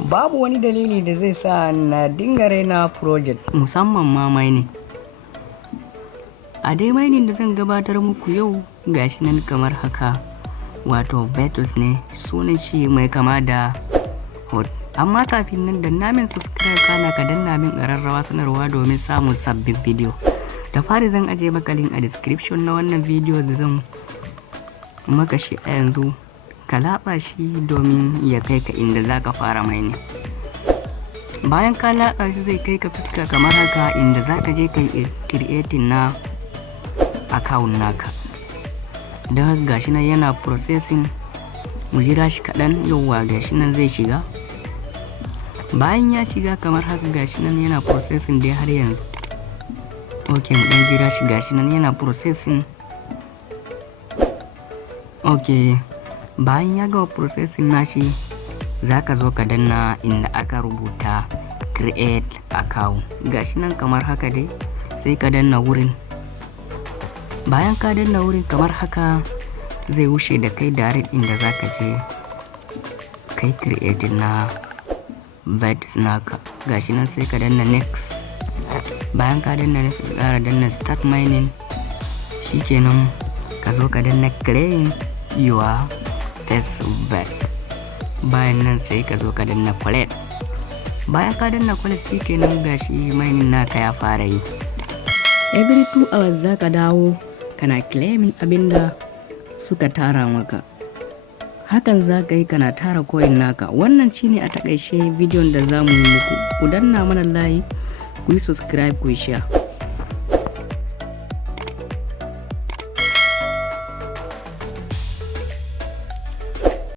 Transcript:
babu wani dalili da zai sa na dinga raina project musamman ma mining. A dai mining da zan gabatar muku yau gashi nan kamar haka, wato Vert ne sunan shi mai kama da hot. Amma kafin nan danna min subscribe kana ka danna min ƙararrawa sanarwa domin samun sabbin bidiyo. Da fari zan aje maka link a description na wannan bidiyo da zan maka shi a yanzu. Ka laɓa shi domin ya kai ka inda za ka fara mining. Bayan ka laɓa shi zai kai ka fuska kamar haka inda za ka je ka yi creating na account naka. Don haka gashi nan yana processing, mu jira shi kaɗan. Yauwa gashi nan zai shiga. Bayan ya shiga kamar haka gashi nan yana processing dai har yanzu. Ok, mu ɗan jira shi gashi nan yana processing. Ok, bayan ya gama processing nashi za ka zo ka danna inda aka rubuta create account. Gashi nan kamar haka dai sai ka danna wurin. Bayan ka danna wurin kamar haka zai wuce da kai direct inda za ka je kai create na Vert naka. Gashi nan sai ka danna next. Bayan ka danna next ka ƙara danna start mining. Shikenan ka zo ka danna create your test Vert. Bayan nan sai ka zo ka danna collect. Bayan ka danna collect shikenan gashi mining naka ya fara yi. Every 2 hours za ka dawo kana claiming abinda suka tara maka. Hakan za ka yi kana tara coin naka. Wannan shine a takaice bidiyon da za mu yi muku. Ku danna mana like, ku yi subscribe, ku yi share.